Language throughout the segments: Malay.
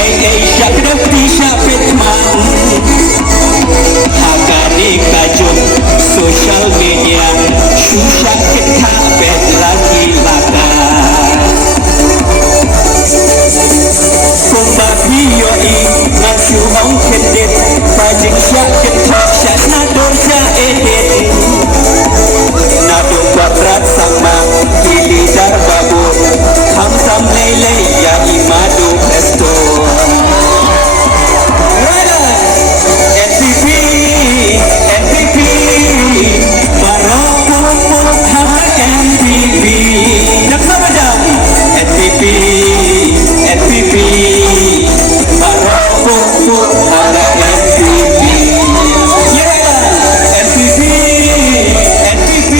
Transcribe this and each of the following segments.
ay siya pinagti siya pitman Hakani kajun social media Susya kita bet lagi laka Pembabi yoi Ngansu ong kedit Pajing siya ketok siya nador siya edit Nador kuadrat sama Hilidar babur Ham-ham lele ya imadu presto NPP NPP Barokok hak NPP Nak sama jam NPP NPP Barokok hak NPP NPP NPP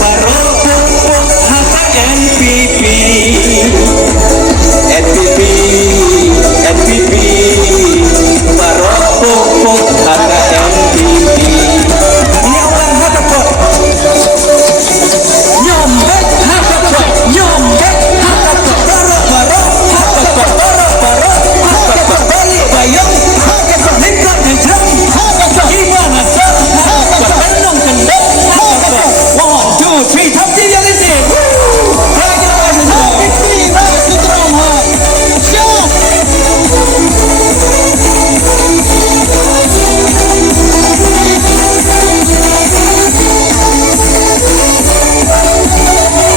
Barokok hak NPP NPP NPP Barokok hak NPP Nyawan hakakot Nyombek hakakot Nyombek hakakot Barok hakakot Barok hakakot Balik bayang hakakot Lingkot hijrah hakakot Gimana sah hakakot Tenung kendok hakakot 1, 2, 3 Top 3 yang ini Baiklah bahasa Jawa Bahasa Trauma Syah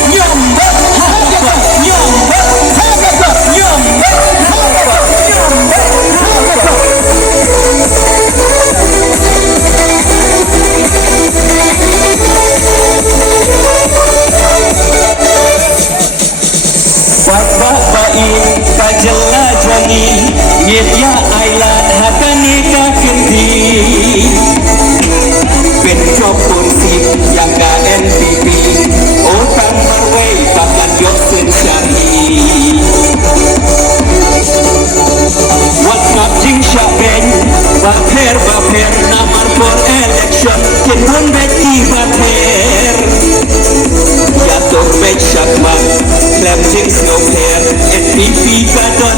Nyombek hakakot Nyombek hakakot Nyombek hakakot Nyombek hakakot Bapak-bapai kajela jangi Yetya ailan hakani kakenti Pencopon sip yang ka NPP Otang marway bakat yosen syari Wakap jing syabeng Baper namar for election Kinun beki baper Yator bek syakman Klem jing snowper NPP kadon